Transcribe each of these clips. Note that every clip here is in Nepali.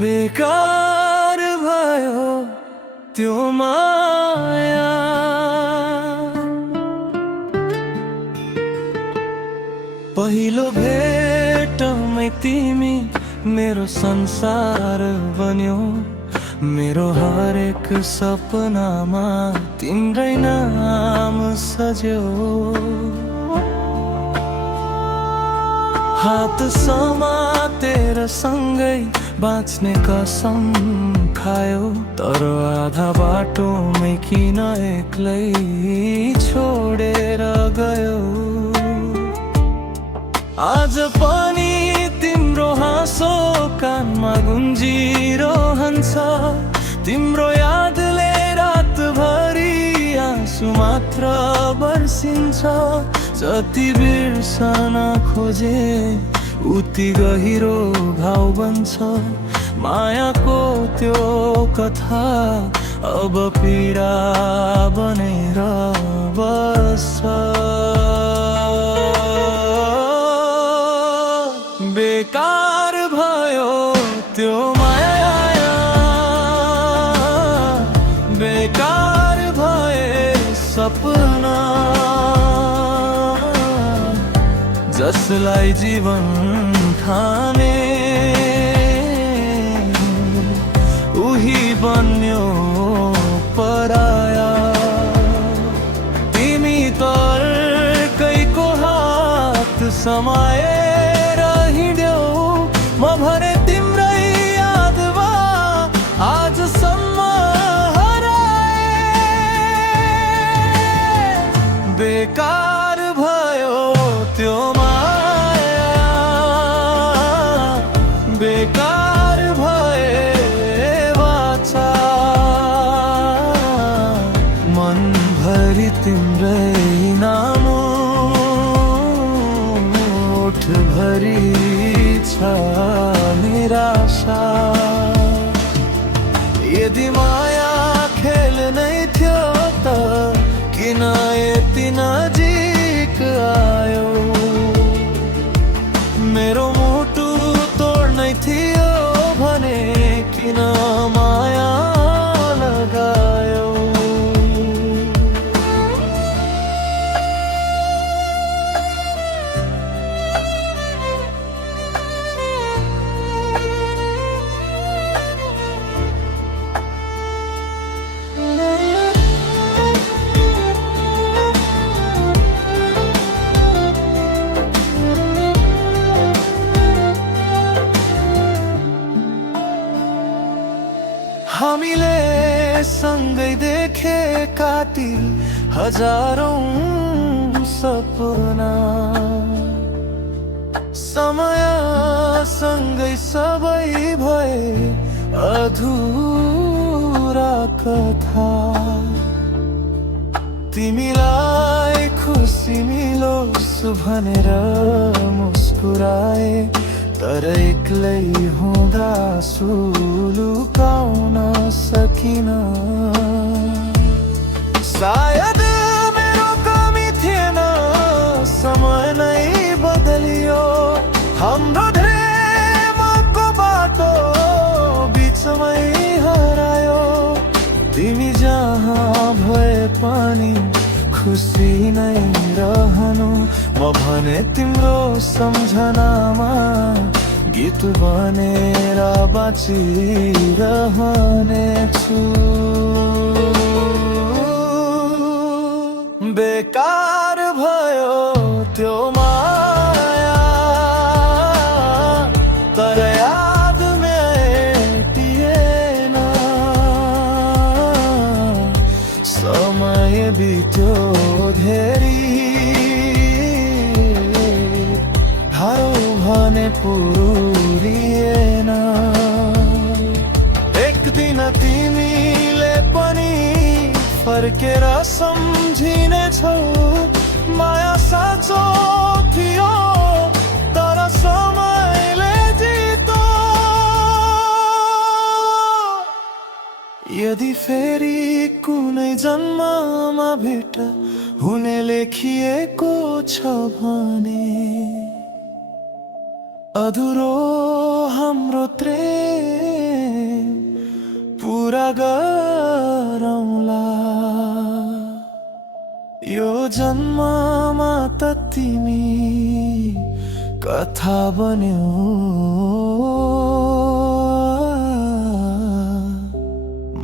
बेकार भयो त्यो माया। पहिलो भेटमै तिमी मेरो संसार बन्यो। मेरो हरेक सपनामा तिम्रै नाम सज्यो। हात समातेर सँगै बाँच्ने कसम खायो। तर आधा बाटोमै किन एक्लै छोडेर गयो। आज पनि तिम्रो हाँसो कानमा गुन्जिरहन्छ। तिम्रो यादले रातभरि आँसु मात्र बर्सिन्छ। जति बिर्सन खोजे उति गहिरो घाउ बन्छ। मायाको त्यो कथा अब पीडा बनेर बस्छ। बेकार भयो त्यो माया। बेकार भए सपना जसलाई जीवन ठाने उही बन्यो पराया। तिमी त अर्कैको हात समाएर हिँड्यौ। म भने तिम्रै यादमा आजसम्म हराए। बेकार भयो त्यो माया। बेकार भए वाचा। मनभरि तिम्रै नाम ओठभरि छ निराशा। यदि माया खेल नै थियो त किन यति नजिक आयो। मेरो मुटु तोड्नै थियो भने किन माया लगायो। हामीले सँगै देखेका ती हजारौं सपना। समय सँगै सबै भए अधुरा कथा। तिमीलाई खुसी मिलोस् भनेर मुस्कुराए। तर एक्लै हुँदा लुकाउन सकिन। सायद मेरो कमी थिएन। समय नै बदलियो। हाम्रो प्रेमको बाटो बिचमै हरायो। तिमी जहाँ भए पनि खुसी नै रहनु। म भने तिम्रो सम्झनामा गीत बनेर बाँचिरहनेछु। बेकार भयो त्यो माया। तर याद मेटिएन। समय बित्यो धेरै ठाडो भने पुरिएन। एक दिन तिमीले पनि फर्केर सम्झिनेछौ। माया साँचो थियो तर समयले जितो। यदि फेरि कुनै जन्ममा भेट हुने लेखिएको छ भने अधुरो हाम्रो प्रेम गरौँला यो जन्ममा त तिमी कथा बन्यौ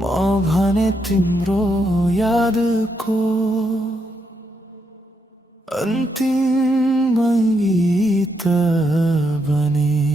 म भने तिम्रो यादको अन्तिम गीत बने